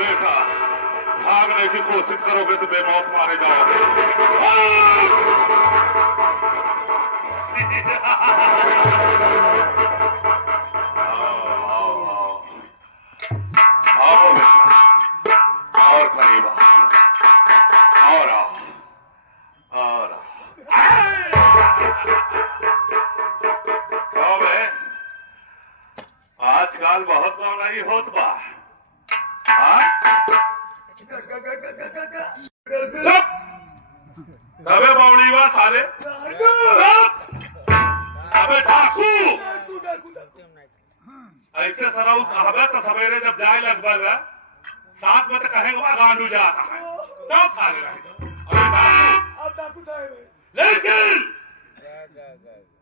बेटा, भागने की कोशिश करोगे तो बेमौत मारे जाओगे। आओ बेटा, और करीब और आओ, और आजकल बहुत महंगाई होत बा। अबे बावड़ीवा साले, अबे डाकू, ऐसे सराउ हबे तो सवेरे जब जाए लगभग 7 बजे कहेंगे गांडू जाता है, तब साले अबे डाकू लेकिन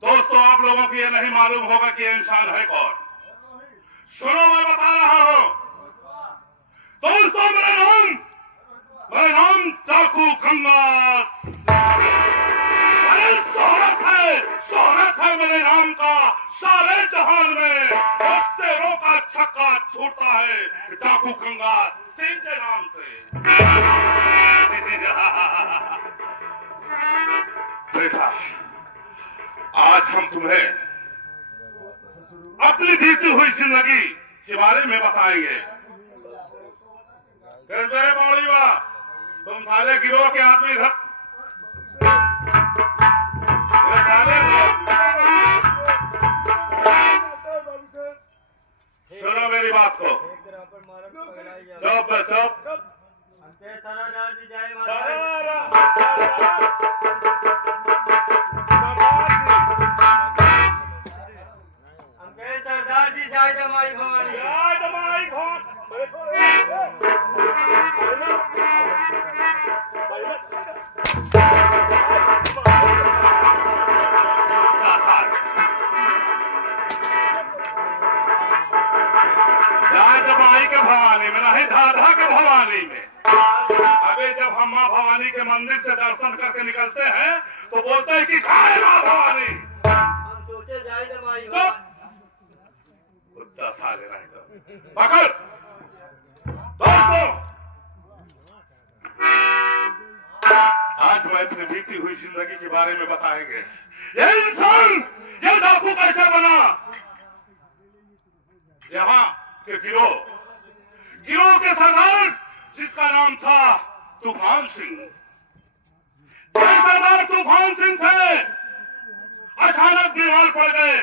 दोस्तों आप लोगों को ये नहीं मालूम होगा कि ये इंसान है कौन। सुनो मैं बता रहा हूं दोस्तों, मेरा नाम डाकू खंगास। अरे शोहरत है मेरे नाम का सारे जहान में। शेरों का छक्का छूटता है डाकू खंगास सिंह के नाम से। बेटा, आज हम तुम्हें अपनी बीती हुई जिंदगी के बारे में बताएंगे। तुम सारे गिरोह के आदमी सुनो मेरी बात को। चुप चुप। सरदार जी जय जमाई भवानी, जय जमाई भवानी। जमाई के भवानी में नहीं, धाधा के भवानी में। अबे जब हम माँ भवानी के मंदिर से दर्शन करके निकलते हैं तो बोलते हैं कि जय माँ भवानी। हम सोचे जय जमाई भवानी। पकड़ दोस्तों, आज मैं अपनी बीती हुई जिंदगी के बारे में बताएंगे। ये इंसान, ये डाकू कैसे बना। यहाँ के गिरोह के सरदार जिसका नाम था तूफान सिंह। ये सरदार तूफान सिंह थे, अचानक बीमार पड़ गए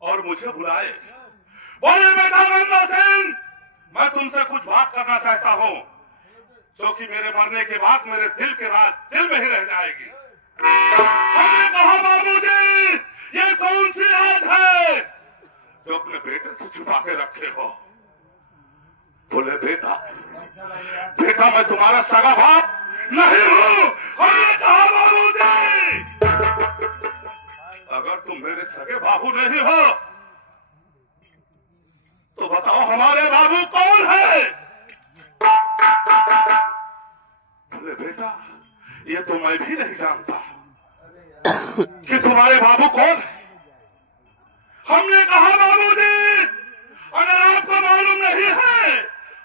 और मुझे बुलाए। बोले बेटा गंगा सिंह, मैं तुमसे कुछ बात करना चाहता हूँ जो कि मेरे मरने के बाद मेरे दिल के राज दिल में ही रह जाएगी। हमने कहा बाबूजी ये कौन सी राज है जो अपने बेटे से छुपा के रखे हो। बोले बेटा मैं तुम्हारा सगा बाप नहीं हूँ। हमने कहा बाबूजी अगर तुम मेरे सगे बाबू नहीं हो तो बताओ हमारे बाबू कौन है। बोले बेटा ये तो मैं भी नहीं जानता कि तुम्हारे बाबू कौन है। हमने कहा बाबूजी अगर आपको मालूम नहीं है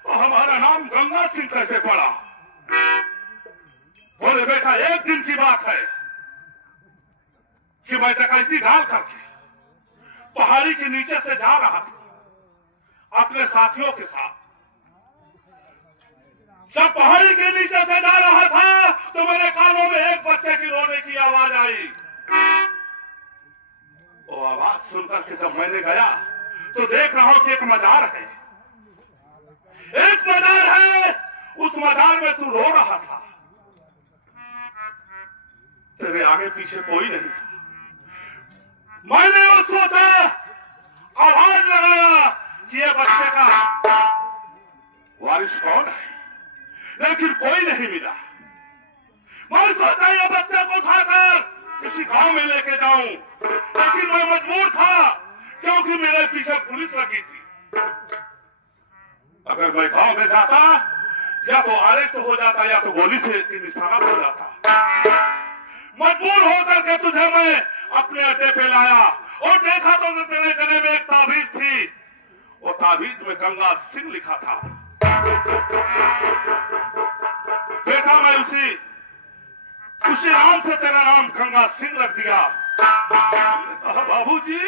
तो हमारा नाम गंगा सिंह कैसे पड़ा। बोले बेटा एक दिन की बात है कि मैं डकैती डाल करके पहाड़ी के नीचे से जा रहा था अपने साथियों के साथ। जब पहाड़ी के नीचे से जा रहा था तो मेरे कानों में एक बच्चे की रोने की आवाज आई। वो आवाज सुनकर के जब मैंने गया तो देख रहा हूं कि एक मजार है, उस मजार में तू रो रहा था। तेरे आगे पीछे कोई नहीं था। मैंने और सोचा, आवाज लगाया कि ये बच्चे का वारिस कौन है, लेकिन कोई नहीं मिला। मैं सोचा ये बच्चे को उठाकर किसी गांव में लेके जाऊं, लेकिन मैं मजबूर था क्योंकि मेरे पीछे पुलिस लगी थी। अगर मैं गांव में जाता या तो अरेस्ट हो जाता या तो गोली से निशाना हो जाता। मजबूर होकर के तुझे मैं अपने अड्डे पे लाया और देखा तो तेरे गले में एक ताबीज थी। वो ताबीज में गंगा सिंह लिखा था। देखा मैं उसी नाम से तेरा नाम गंगा सिंह रख दिया। बाबूजी,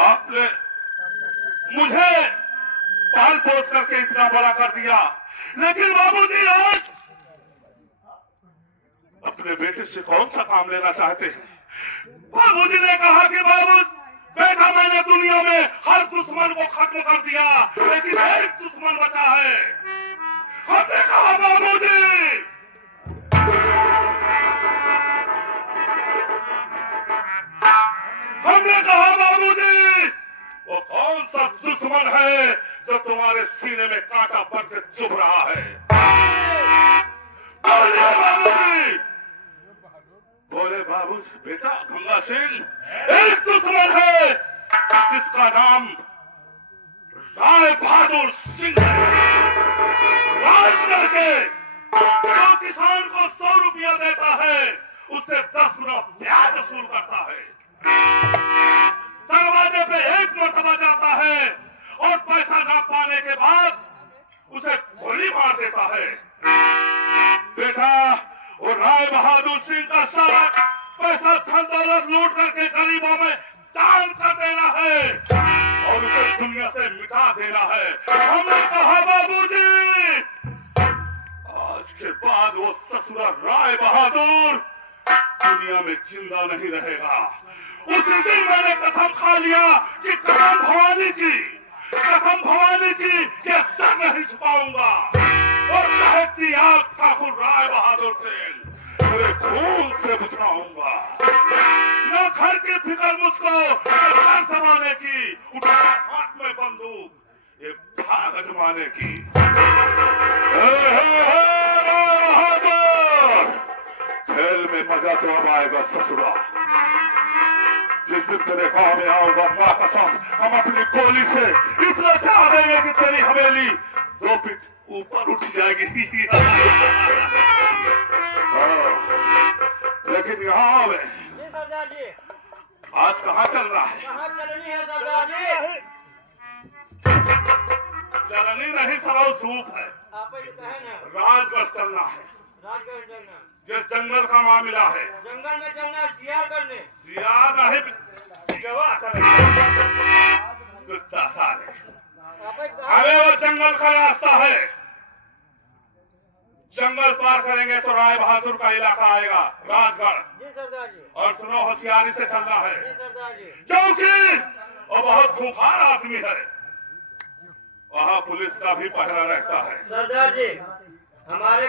आपने मुझे पाल पोस करके इतना बड़ा कर दिया, लेकिन बाबूजी आज अपने बेटे से कौन सा काम लेना चाहते हैं? बाबूजी ने कहा कि बाबू बेटा, मैंने दुनिया में हर दुश्मन को खत्म कर दिया, लेकिन एक दुश्मन बचा है। हमने कहा बाबूजी, हमने कहा बाबूजी, वो कौन सा दुश्मन है जो तुम्हारे सीने में कांटा बन के चुभ रहा है? बोलिए बाबूजी। बोले बाबूजी, बेटा गंगा सिंह एक दुश्मन है जिसका नाम राय बहादुर सिंह है। राजगढ़ के जो किसान को 100 रुपया देता है, उससे 10 गुना ब्याज वसूल करता है। दरवाजे पे एक मरतबा जाता है और पैसा न पाने के बाद उसे गोली मार देता है। बेटा, वो राय बहादुर सिंह का सारा पैसा धन दौलत लूट करके गरीबों में दान कर देना है और उसे दुनिया से मिटा देना है। हमने कहा बाबूजी, आज के बाद वो ससुरा राय बहादुर दुनिया में जिंदा नहीं रहेगा। उस दिन मैंने कसम खा लिया कि कसम भवानी की कि सर नहीं छुपाऊंगा और कहती आग ठाकुर राय बहादुर सिंह मेरे खून से बुझाऊंगा। न घर की फिक्र मुझको, न संभालने की, उठा हाथ में बंदूक, ये भाग अजमाने की। राय बहादुर, खेल में मजा तो अब आएगा ससुरा। जिस दिन तेरे गांव में आऊंगा, मां कसम, हम अपनी गोली से इतना चढ़ा देंगे कि तेरी हवेली 2 फीट ऊपर उठ जाएगी। लेकिन यहाँ में सरदार जी, आज कहाँ चल रहा है? कहाँ चलनी है सरदार जी? चलनी नहीं, सराव सूप है। आप ही कहे ना, राजगढ़ चलना है। राजगढ़ चलना, ये जंगल का मामला है। जंगल में चलना, शिकार करने। सियार नहीं, गवाह करेंगे कुत्ता साले। आप ही कहा, अरे वो जंगल का रास्ता है, जंगल पार करेंगे तो राय बहादुर का इलाका आएगा, राजगढ़। जी सरदार जी। और सुनो, होशियारी से चलना है, जी सरदार जी। क्योंकि वो बहुत खूंखार आदमी है। वहाँ पुलिस का भी पहरा रहता है। सरदार जी, हमारे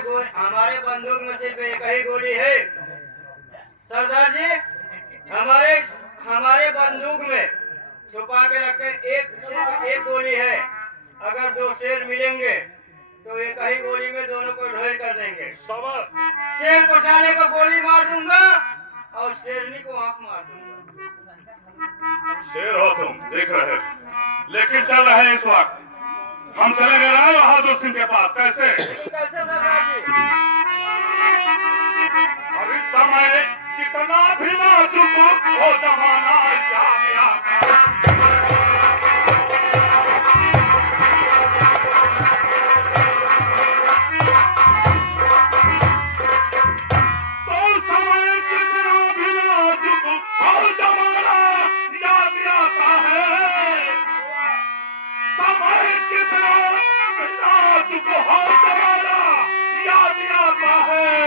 बंदूक में सिर्फ एक ही गोली है। सरदार जी, हमारे बंदूक में छुपा के रखे सिर्फ एक गोली है। अगर 2 शेर मिलेंगे तो एक ही गोली में दोनों को ढेर कर देंगे। शेर को साले को गोली मार दूंगा और शेरनी को आंख मार दूंगा। शेर हो तुम, देख रहे हो। लेकिन चल रहे हैं इस वक्त हम चलेंगे राय बहादुर सिंह के पास। कैसे? कैसे सरदार जी? और इस समय कितना भी नाजुक हो जमाना जा गया। तो समय कितना भी नाजुक हो जमाना याद आता है। समय कितना नाजुक हो जमाना याद आता है।